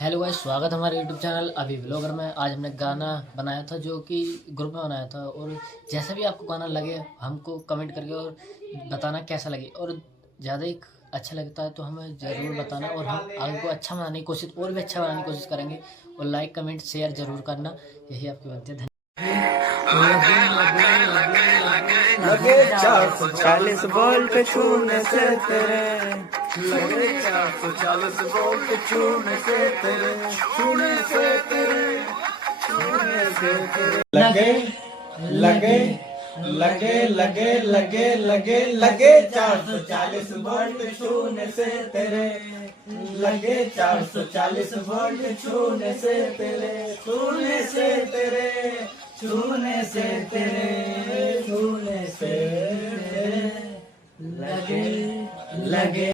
Hello guys, स्वागत है हमारे यूट्यूब चैनल अभी व्लॉगर में। आज हमने गाना बनाया था जो कि ग्रुप में बनाया था, और जैसा भी आपको गाना लगे हमको कमेंट करके और बताना कैसा लगे, और ज़्यादा ही अच्छा लगता है तो हमें ज़रूर बताना, और हम आगे को अच्छा बनाने की कोशिश और भी अच्छा बनाने की कोशिश करेंगे। और लाइक कमेंट शेयर ज़रूर करना, यही आपकी बनती है। लगे 440 वोल्ट छूने से तेरे, लगे 440 वोल्ट छूने से तेरे, छूने से तेरे, छूने से तेरे। लगे लगे लगे लगे लगे लगे लगे 440 वोल्ट छूने से तेरे, लगे 440 वोल्ट छूने से तेरे, छूने से तेरे, छूने से तेरे, छूने से लगे लगे।